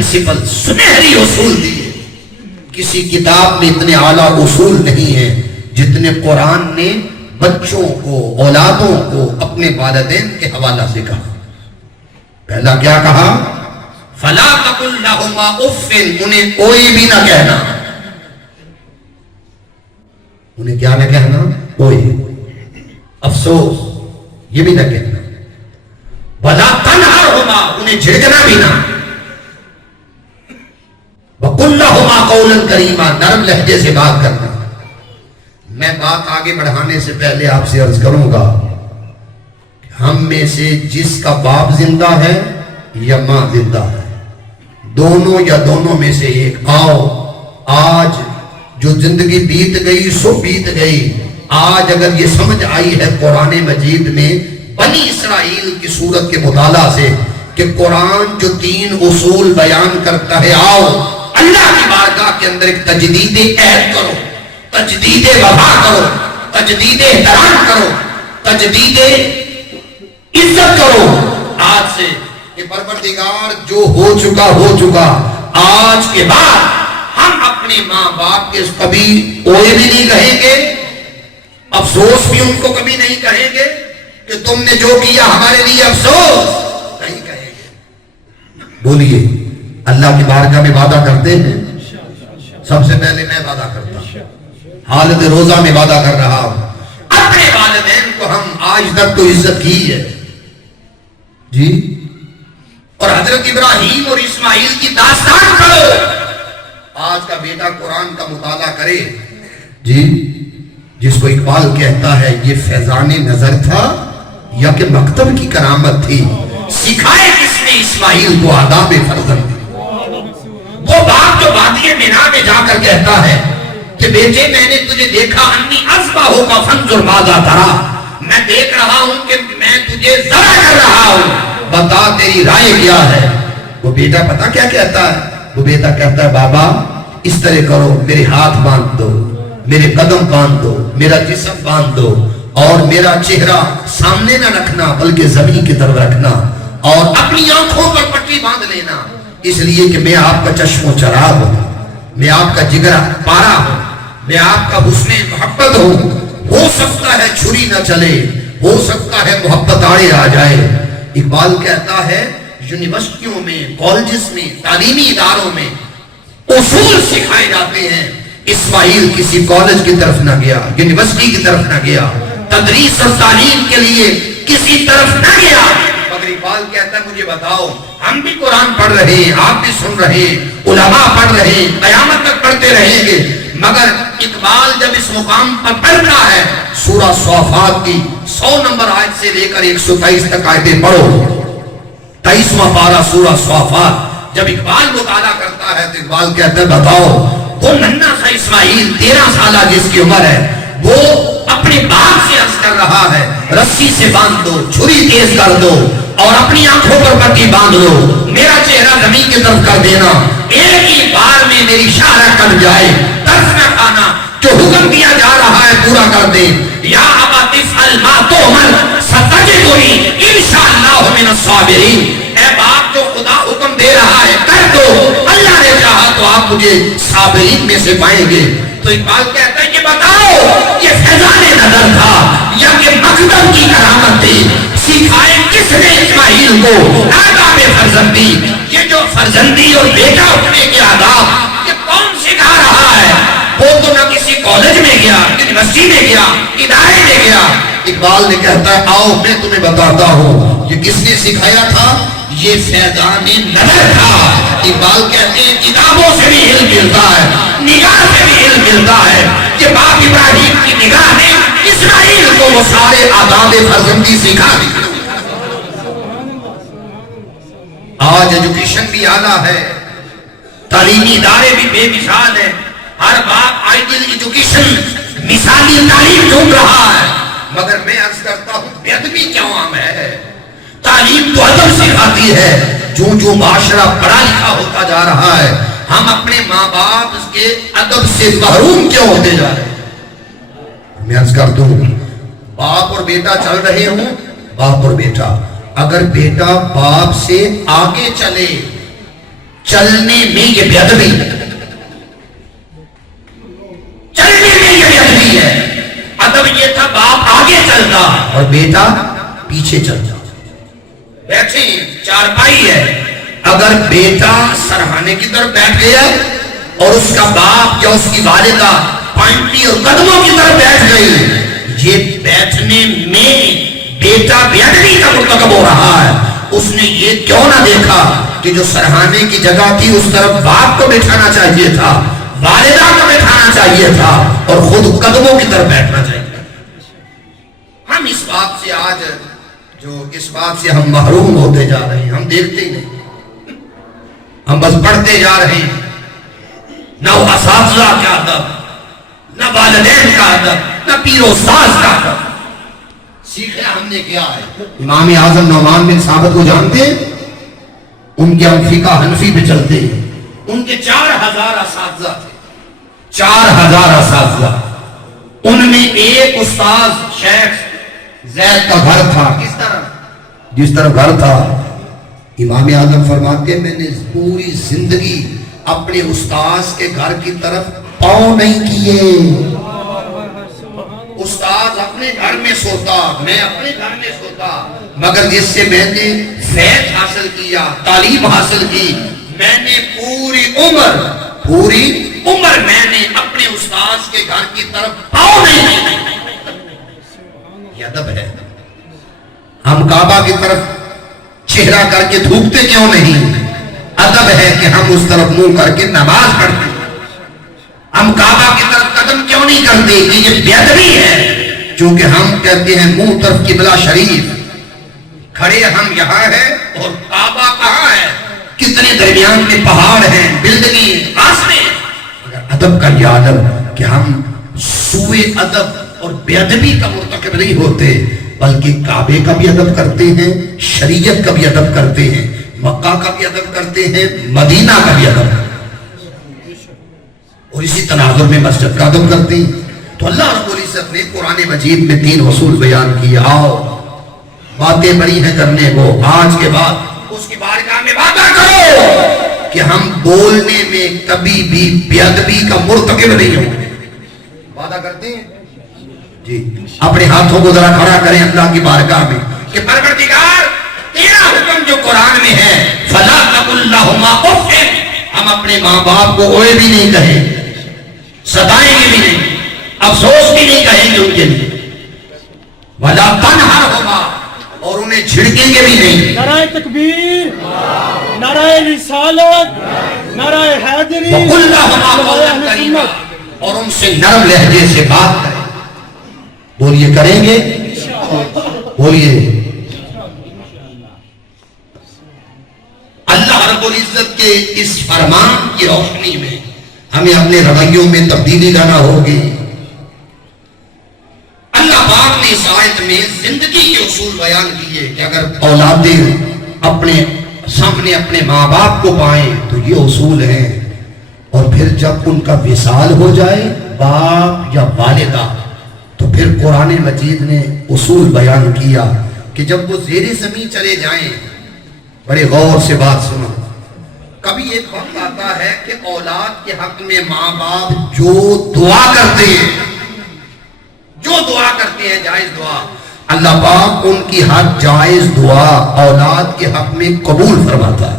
Principal, سنہری اصول دیے. کسی کتاب میں اتنے اعلیٰ اصول نہیں ہیں جتنے قرآن نے بچوں کو، اولادوں کو اپنے والدین کے حوالہ سے کہا. پہلا کیا کہا؟ فَلَا تَقُلْ لَهُمَا أُفٍّ، انہیں کوئی بھی نہ کہنا. انہیں کیا نہ کہنا؟ کوئی. افسوس یہ بھی نہ کہنا. وَلَا تَنْهَرْهُمَا، انہیں جھڑکنا بھی نہ. وَقُلْ لَهُمَا قَوْلًا كَرِيمًا، نرم لہجے سے بات کرنا. میں بات آگے بڑھانے سے پہلے آپ سے عرض کروں گا، ہم میں سے جس کا باپ زندہ ہے یا ماں زندہ ہے، دونوں یا دونوں میں سے ایک، آؤ آج جو زندگی بیت گئی سو بیت گئی. آج اگر یہ سمجھ آئی ہے قرآن مجید میں بنی اسرائیل کی صورت کے مطالعہ سے کہ قرآن جو 3 اصول بیان کرتا ہے، آؤ اللہ کی بارگاہ کے اندر ایک تجدید عہد کرو، تجدید وفا کرو، تجدید احترام کرو، تجدید عزت کرو. آج سے کہ پروردگار جو ہو چکا، آج کے بعد ہم اپنے ماں باپ کے کبھی کوئی بھی نہیں کہیں گے، افسوس بھی ان کو کبھی نہیں کہیں گے کہ تم نے جو کیا ہمارے لیے افسوس نہیں کہیں گے. بولیے اللہ کی بارگاہ میں وعدہ کرتے ہیں. سب سے پہلے میں وعدہ کرتا ہوں، حالت روزہ میں وعدہ کر رہا ہوں، اپنے والدین کو ہم آج تک تو عزت کی ہے جی. اور حضرت ابراہیم اور اسماعیل کی داستان کرو. آج کا بیٹا قرآن کا مطالعہ کرے جی، جس کو اقبال کہتا ہے یہ فیضان نظر تھا یا کہ مکتب کی کرامت تھی. سکھائے کس نے اسماعیل کو آداب فرزند؟ وہ باپ جو وادی مینا میں جا کر کہتا ہے کہ بیٹے میں نے تجھے دیکھا، انی اذبحک کا فانظر ماذا تری، میں دیکھ رہا ہوں کہ میں تجھے ذبح کر رہا ہوں، بتا تیری رائے کیا ہے. وہ بیٹا پتا کیا کہتا ہے؟ وہ بیٹا کہتا ہے بابا اس طرح کرو، میرے ہاتھ باندھ دو، میرے قدم باندھ دو، میرا جسم باندھ دو، اور میرا چہرہ سامنے نہ رکھنا بلکہ زمین کی طرف رکھنا، اور اپنی آنکھوں پر پٹی باندھ لینا، اس لیے کہ میں آپ کا چشم و چراغ ہوں، میں آپ کا جگر پارا ہوں، میں آپ کا حسن محبت ہوں. ہو سکتا ہے چھری نہ چلے، ہو سکتا ہے محبت آڑے آ جائے. اقبال کہتا ہے یونیورسٹیوں میں، کالجز میں، تعلیمی اداروں میں اصول سکھائے جاتے ہیں. اسماعیل کسی کالج کی طرف نہ گیا، یونیورسٹی کی طرف نہ گیا، تدریس اور تعلیم کے لیے کسی طرف نہ گیا. مگر اقبال کہتا ہے مجھے بتاؤ، ہم بھی قرآن پڑھ رہے ہیں، آپ بھی سن رہے ہیں، علماء پڑھ رہے ہیں، قیامت تک پڑھتے رہیں گے، مگر اقبال جب اس مقام پر پڑھتا ہے سورہ صافات کی 100 نمبر آیت سے لے کر 123 تک آیتیں پڑھو، 23واں پارہ سورہ صافات، جب اقبال مطالعہ کرتا ہے تو اقبال کہتا ہے بتاؤ وہ ننھا سا اسماعیل 13 سالہ جس کی عمر ہے، وہ اپنے باپ سے عرض کر رہا ہے رسی سے باندھ دو، چھری تیز کر دو، اور اپنی آنکھوں پر پٹی باندھ دو، میرا چہرہ زمین کی طرف کر دینا، ایک ہی بار میں میری شاہراہ کٹ جائے، ترس نہ کھانا، جو حکم دیا جا رہا ہے پورا کر دے. یا ابا تفعل ما تؤمر ستجدنی انشاءاللہ من الصابرین. اے باپ جو خدا حکم دے رہا ہے کر دو، اللہ نے چاہا تو آپ مجھے صابرین میں سے پائیں گے. تو اقبال کہتا ہے یہ بتاؤ یہ فیضان نظر تھا یا کہ مکتب کی کرامت تھی؟ سکھائے کس نے اسماعیل کو آداب فرزندی؟ یہ جو فرزندی اور بیٹا اٹھنے کے آداب یہ کون سکھا رہا ہے؟ وہ تو نہ کسی کالج میں گیا، یونیورسٹی میں گیا، ادارے میں گیا. اقبال نے کہتا ہے آؤ میں تمہیں بتاتا ہوں یہ کس نے سکھایا تھا. یہ فیضان نظر تھا. اقبال کہتے ہیں کتابوں سے بھی علم ملتا ہے، نگاہ سے بھی علم ملتا ہے کہ باپ ابراہیم کی نگاہ نے اسماعیل کو وہ سارے آداب فرزندی سکھا دی. آج ایجوکیشن بھی اعلیٰ ہے، تعلیمی ادارے بھی بے مثال ہیں، ہر باپ آئیڈیل ایجوکیشن مثالی تعلیم ڈھونڈ رہا ہے. مگر میں عرض کرتا ہوں بے ادبی کیا عام ہے. تعلیم تو ادب سکھاتی ہے. جو معاشرہ پڑھا لکھا ہوتا جا رہا ہے ہم اپنے ماں باپ کے ادب سے محروم کیوں ہوتے جا رہے ہیں. میں عرض کرتا ہوں باپ اور بیٹا چل رہے ہوں، باپ اور بیٹا، اگر بیٹا باپ سے آگے چلے، چلنے میں یہ بے ادبی ہے، چلنے میں یہ بے ادبی ہے۔ ادب یہ تھا باپ آگے چلتا اور بیٹا پیچھے چلتا۔ بیٹھے چارپائی ہے، اگر بیٹا سرہانے کی طرف بیٹھ گیا اور اس کا باپ یا اس کی والدہ پانٹی اور قدموں کی طرف بیٹھ گئی، یہ بیٹھنے میں بیٹا بے ادبی کا مرتکب ہو رہا ہے۔ اس نے یہ کیوں نہ دیکھا کہ جو سرہانے کی جگہ تھی اس طرف باپ کو بٹھانا چاہیے تھا، والدہ کو بٹھانا چاہیے تھا اور خود قدموں کی طرف بیٹھنا چاہیے۔ ہم اس بات سے آج اس بات سے ہم محروم ہوتے جا رہے ہیں، ہم دیکھتے ہی نہیں، ہم بس پڑھتے جا رہے ہیں۔ نہ اساتذہ کا ادب، نہ والدین کا ادب، نہ پیر و استاد کا ادب سیکھا ہم نے کیا ہے۔ امام اعظم نعمان بن ثابت کو جانتے ہیں؟ ان کے ہم فقہ حنفی پہ چلتے ہیں۔ ان کے 4000 اساتذہ تھے، 4000 اساتذہ۔ ان میں ایک استاد شیخ زید کا گھر تھا، کس طرح؟ جس طرح گھر تھا۔ امام اعظم فرماتے ہیں میں نے پوری زندگی اپنے استاذ کے گھر کی طرف پاؤں نہیں کیے۔ استاد اپنے گھر میں سوتا، میں اپنے گھر میں سوتا، مگر جس سے میں نے فیض حاصل کیا، تعلیم حاصل کی، میں نے پوری عمر میں نے اپنے استاد کے گھر کی طرف پاؤں نہیں۔ یہ ادب ہے۔ ہم کعبہ کی طرف چہرہ کر کے تھوکتے کیوں نہیں؟ ادب ہے کہ ہم اس طرف منہ کر کے نماز پڑھتے۔ ہم کعبہ کی طرف قدم کیوں نہیں کرتے؟ کہ یہ بے ادبی ہے، چونکہ ہم کہتے ہیں منہ طرف قبلہ شریف، کھڑے ہم یہاں ہیں اور کعبہ کہاں ہے؟ کتنے درمیان میں پہاڑ ہیں، بلڈنگیں، راستے۔ مگر ادب کا یہ عالم کہ ہم سوء ادب اور بے ادبی کا مرتکب نہیں ہوتے، بلکہ کعبے کا بھی ادب کرتے ہیں، شریعت کا بھی ادب کرتے ہیں، مکہ کا بھی ادب کرتے ہیں، مدینہ کا بھی ادب کرتے ہیں، اور اسی تناظر میں مسجد کا ادب کرتے ہیں۔ تو اللہ رب العزت نے قرآن مجید میں 3 اصول بیان کیے۔ آؤ باتیں بڑی ہیں کرنے کو، آج کے بعد اس کی بارگاہ میں وعدہ کرو کہ ہم بولنے میں کبھی بھی بے ادبی کا مرتکب نہیں ہوں گے۔ وعدہ کرتے ہیں جی؟ اپنے ہاتھوں کو ذرا کھڑا کریں اللہ کی بارگاہ میں کہ پروردگار تیرا حکم جو قرآن میں ہے فَلَا تَقُلْ لَهُمَا اُفٍّ، ہم اپنے ماں باپ کو اوئے بھی نہیں کہیں، ستائیں گے بھی نہیں، افسوس بھی نہیں کہیں گے ان کے لیے، وَلَا تَنْهَرْهُمَا، اور انہیں جھڑکیں گے بھی نہیں۔ نعرہ تکبیر، نعرہ رسالت، نعرہ حیدری، وَقُلْ لَهُمَا قَوْلًا كَرِيمًا، اور ان سے نرم لہجے سے بات کریں۔ بولیے کریں گے؟ بولیے۔ اللہ رب العزت کے اس فرمان کی روشنی میں ہمیں اپنے رویوں میں تبدیلی لانا ہوگی۔ اللہ پاک نے اس آیت میں زندگی کے اصول بیان کیے کہ اگر اولادیں اپنے سامنے اپنے ماں باپ کو پائیں تو یہ اصول ہیں، اور پھر جب ان کا وصال ہو جائے باپ یا والدہ تو پھر قرآن مجید نے اصول بیان کیا کہ جب وہ زیر زمین چلے جائیں، بڑے غور سے بات سنو، کبھی ایک وقت آتا ہے کہ اولاد کے حق میں ماں باپ جو دعا کرتے ہیں جائز دعا، اللہ پاک ان کی ہر جائز دعا اولاد کے حق میں قبول فرماتا ہے۔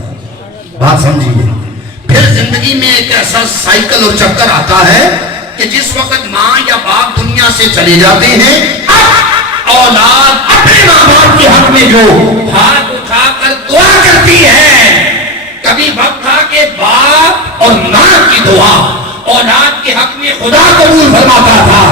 بات سمجھیے۔ پھر زندگی میں ایک ایسا سائیکل اور چکر آتا ہے کہ جس وقت ماں یا باپ دنیا سے چلے جاتے ہیں، اولاد اپنے ماں باپ کے حق میں جو ہاتھ اٹھا کر دعا کرتی ہے۔ کبھی وقت تھا کہ باپ اور ماں کی دعا اولاد کے حق میں خدا قبول فرماتا تھا،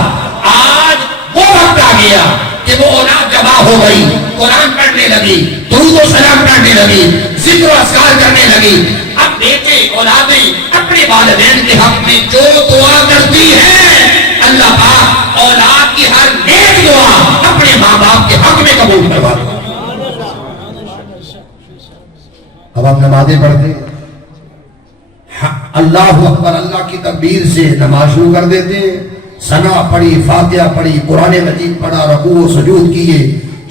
آج وہ وقت آ گیا کہ وہ اولاد جوان ہو گئی، قرآن پڑھنے لگی، درود و سلام پڑھنے لگی، ذکر و اذکار کرنے لگی۔ اب بیٹے اولادیں اپنے والدین کے حق میں جو دعا کرتی ہیں، اللہ پاک اولاد کی ہر نیک دعا اپنے ماں باپ کے حق میں قبول کرواتا ہے۔ اب ہم نمازیں پڑھتے ہیں، اللہ اکبر اللہ کی تکبیر سے نماز شروع کر دیتے ہیں، ثنا پڑھی، فاتحہ پڑھی، قرآن مجید پڑھا، رکوع و سجود کیے،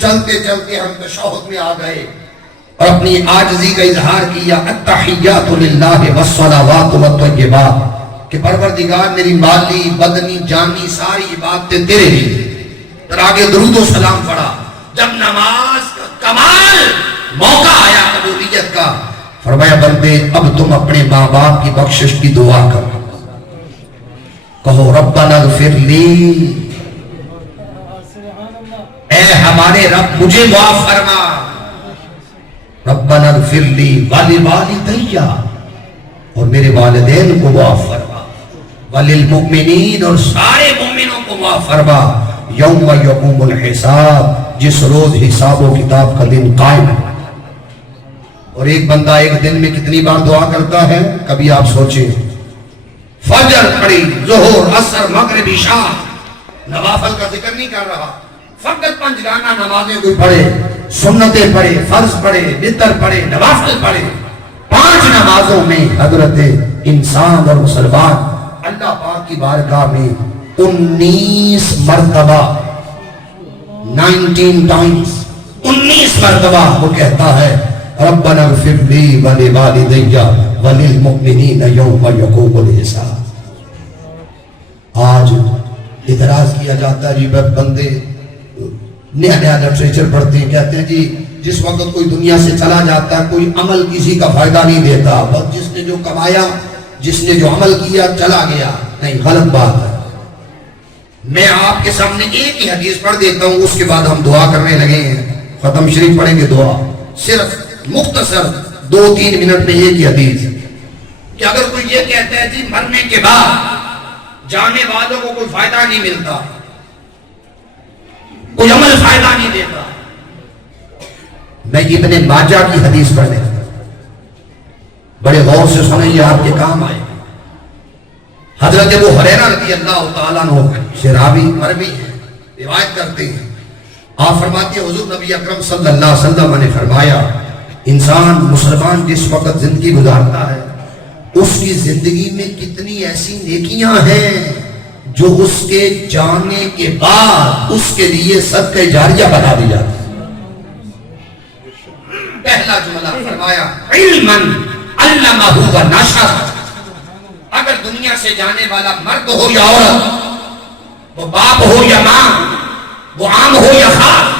چلتے چلتے ہم تشہد میں آ گئے، اور اپنی عاجزی کا اظہار کیا، التحیات للہ والصلوات والطیبات، کہ پروردگار میری مالی بدنی جانی ساری عبادتیں تیرے لیے. پھر آگے درود و سلام پڑھا. جب نماز کا کمال موقع آیا قبولیت کا، فرمایا بندے اب تم اپنے ماں باپ کی بخشش کی دعا کرو. کہو ربنا اغفر لی، اے ہمارے رب مجھے معاف فرما. ربنا اغفر لی ولوالدی، اور میرے والدین کو معاف فرما. وللمؤمنین، اور سارے مومنوں کو معاف فرما. یوم یقوم الحساب، جس روز حساب و کتاب کا دن قائم ہے. اور ایک بندہ ایک دن میں کتنی بار دعا کرتا ہے؟ کبھی آپ سوچیں. فجر پڑھی، ظہر، عصر، مغرب، عشاء، نوافل کا ذکر نہیں کر رہا، فقط پنجگانہ نمازیں کوئی پڑھے، سنتیں پڑھے، فرض پڑھے، وتر پڑھے، نوافل پڑھے. 5 نمازوں میں حضرت انسان اور مسلمان اللہ پاک کی بارگاہ میں 19 مرتبہ 19 ٹائمز 19 مرتبہ وہ کہتا ہے ربنا اغفر لی ولوالدی وللمؤمنین یوم یقوم الحساب. آج اعتراض کیا جاتا ہے جی بندے نیا نیا لٹریچر پڑھتے ہیں، کہتے ہیں جی جس وقت کوئی دنیا سے چلا جاتا ہے کوئی عمل کسی کا فائدہ نہیں دیتا، بس جس نے جو کمایا، جس نے جو عمل کیا چلا گیا. نہیں، غلط بات ہے. میں آپ کے سامنے ایک ہی حدیث پڑھ دیتا ہوں، اس کے بعد ہم دعا کرنے لگے ہیں. ختم شریف پڑھیں گے دعا. صرف مختصر 2-3 منٹ میں ایک ہی حدیث کہ اگر کوئی یہ کہتا ہے جی مرنے کے بعد جانے والوں کو کوئی فائدہ نہیں ملتا، کوئی عمل فائدہ نہیں دیتا، میں ابن ماجہ کی حدیث پڑھنے لگا. بڑے غور سے سنیں، یہ آپ کے کام آئے. حضرت ابو ہریرہ رضی اللہ تعالیٰ عنہ سے راوی مروی ہیں، روایت کرتے ہیں. آپ فرماتے ہیں حضور نبی اکرم صلی اللہ علیہ وسلم نے فرمایا انسان مسلمان جس وقت زندگی گزارتا ہے اس کی زندگی میں کتنی ایسی نیکیاں ہیں جو اس کے جانے کے بعد اس کے لیے صدقہ جاریہ بنا دی جاتی ہے. پہلا جملہ فرمایا علما علمہ و نشر. اگر دنیا سے جانے والا مرد ہو یا عورت، وہ باپ ہو یا ماں، وہ عام ہو یا خاص،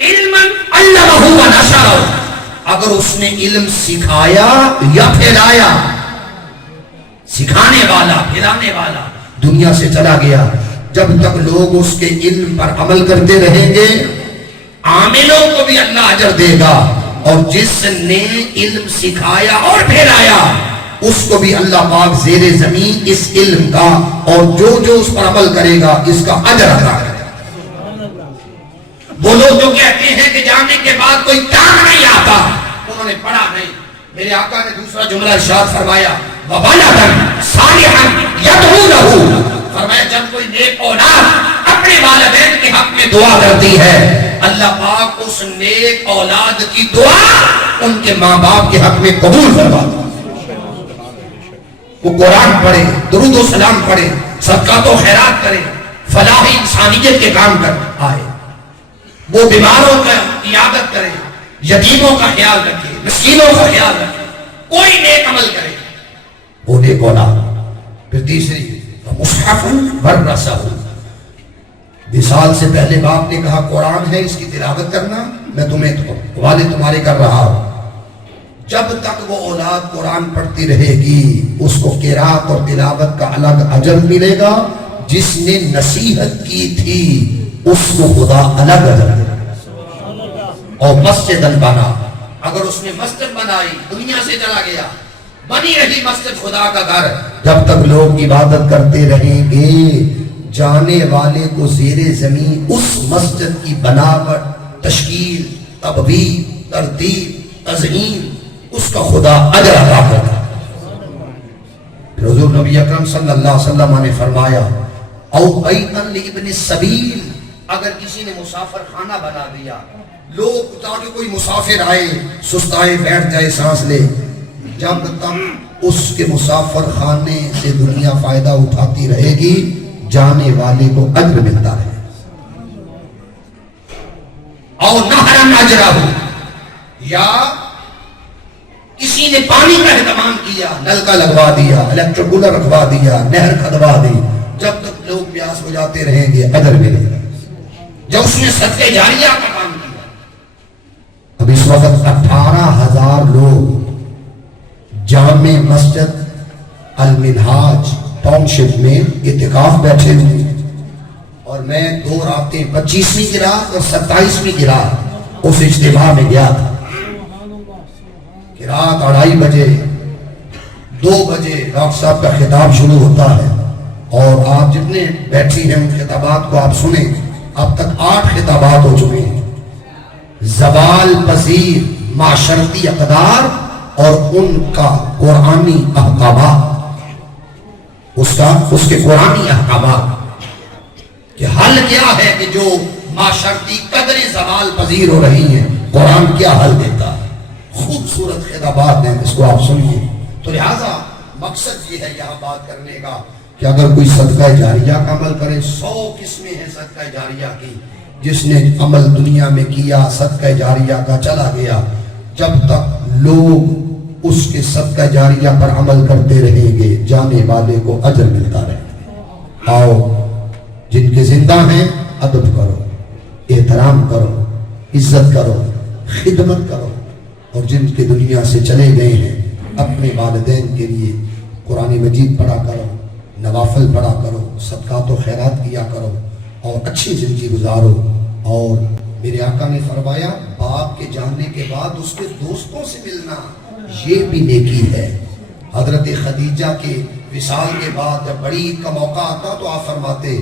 علما علمہ و نشر، اگر اس نے علم سکھایا یا پھیلایا، سکھانے والا پھیلانے والا دنیا سے چلا گیا، جب تک لوگ اس کے علم پر عمل کرتے رہیں گے عاملوں کو بھی اللہ اجر دے گا، اور جس نے علم سکھایا اور پھیلایا اس کو بھی اللہ پاک زیر زمین اس علم کا اور جو اس پر عمل کرے گا اس کا اجر عطا کرے گا. وہ لوگ جو کہتے ہیں کہ جانے کے بعد کوئی کام نہیں آتا، انہوں نے پڑھا نہیں. میرے آقا نے دوسرا جملہ ارشاد فرمایا وَوَلَدًا صَالِحًا يَدْعُو لَهُ، فرمایا جب کوئی نیک اولاد اپنے والدین کے حق میں دعا کرتی ہے اللہ پاک اس نیک اولاد کی دعا ان کے ماں باپ کے حق میں قبول فرماتا ہے. وہ قرآن پڑھے، درود و سلام پڑھے، صدقات و خیرات کرے، فلاح انسانیت کے کام کر آئے، وہ بیماروں کا عیادت کرے، یتیموں کا خیال رکھے، مسکینوں کا خیال رکھے، کوئی نیک عمل کرے، وہ نیک اولاد. پھر تیسری مصحف ورثہ، وصال سے پہلے باپ نے کہا قرآن ہے اس کی تلاوت کرنا، میں تمہیں والد تمہارے کر رہا ہوں. جب تک وہ اولاد قرآن پڑھتی رہے گی اس کو قرات اور تلاوت کا الگ اجر ملے گا، جس نے نصیحت کی تھی اس کو خدا الگ اجر دے گا. اور مسجد بنا، اگر اس نے مسجد بنائی دنیا سے چلا گیا، بنی رہی مسجد خدا کا گھر، جب تک لوگ عبادت کرتے رہیں گے جانے والے کو زیر زمین اس مسجد کی بناوٹ، تشکیل، تبویب، ترتیب، تزئین اس کا خدا اجر عطا کرتا ہے. حضور نبی اکرم صلی اللہ علیہ وسلم نے فرمایا او بیتا لابن السبیل، اگر کسی نے مسافر خانہ بنا دیا، لوگ تاکہ کوئی مسافر آئے سستائے بیٹھ جائے سانس لے، جب تک اس کے مسافر خانے سے دنیا فائدہ اٹھاتی رہے گی جانے والے کو اجر ملتا ہے. اور نہرن اجرہ، یا کسی نے پانی کا اہتمام کیا، نل کا لگوا دیا، الیکٹرک کولر رکھوا دیا، نہر کھدوا دی، جب تک لوگ پیاس بجاتے رہیں گے اجر ملے گا۔ جب اس نے صدقہ جاریہ کا کام کیا، اب اس وقت 18,000 لوگ جامع مسجد المنہاج ٹاؤن شپ میں اعتکاف بیٹھے ہوئے، اور میں 2 راتیں 25ویں کی رات اور 27ویں کی رات اس اجتماع میں گیا تھا کہ رات 2:30 بجے 2 بجے ڈاکٹر صاحب کا خطاب شروع ہوتا ہے، اور آپ جتنے بیٹھی ہیں ان خطابات کو آپ سنیں، اب تک 8 خطابات ہو چکے ہیں۔ زوال پذیر معاشرتی اقدار اور ان کا قرآنی احکامات، اس کے قرآنی احکامات کہ حل کیا ہے کہ جو معاشرتی قدریں زوال پذیر ہو رہی ہیں، قرآن کیا حل دیتا ہے۔ خوبصورت خطابات ہیں، اس کو آپ سنیے۔ تو لہٰذا مقصد یہ ہے یہاں بات کرنے کا کہ اگر کوئی صدقہ جاریہ کا عمل کرے، 100 قسمیں ہیں صدقہ جاریہ کی، جس نے عمل دنیا میں کیا صدقہ جاریہ کا چلا گیا، جب تک لوگ اس کے صدقہ جاریہ پر عمل کرتے رہیں گے جانے والے کو اجر ملتا رہے گا۔ آؤ جن کے زندہ ہیں ادب کرو، احترام کرو، عزت کرو، خدمت کرو، اور جن کے دنیا سے چلے گئے ہیں اپنے والدین کے لیے قرآن مجید پڑھا کرو، نوافل پڑھا کرو، صدقات و خیرات کیا کرو، اور اچھی زندگی گزارو۔ اور میرے آقا نے فرمایا باپ کے جاننے کے بعد اس کے دوستوں سے ملنا یہ بھی نیکی ہے۔ حضرت خدیجہ کے وصال کے بعد جب بڑی عید کا موقع آتا تو آپ فرماتے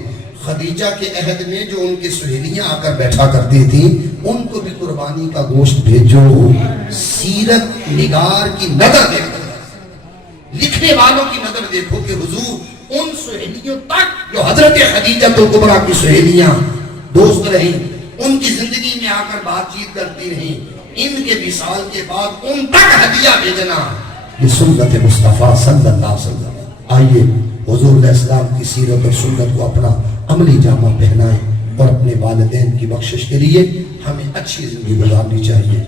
خدیجہ کے عہد میں جو ان کی سہیلیاں آ کر بیٹھا کرتی تھیں ان کو بھی قربانی کا گوشت بھیجو۔ سیرت نگار کی نظر دیکھو، لکھنے والوں کی نظر دیکھو کہ حضور ان سہیلیوں تک جو حضرت خدیجہ کبریٰ کی سہیلیاں دوست رہیں، ان کی زندگی میں آ کر بات چیت کرتی رہیں، ان کے وصال کے بعد ان تک ہدیہ بھیجنا، یہ سنت مصطفیٰ صلی اللہ علیہ وسلم۔ آئیے حضور علیہ السلام کی سیرت اور سنت کو اپنا عملی جامہ پہنائیں، اور اپنے والدین کی بخشش کے لیے ہمیں اچھی زندگی گزارنی چاہیے۔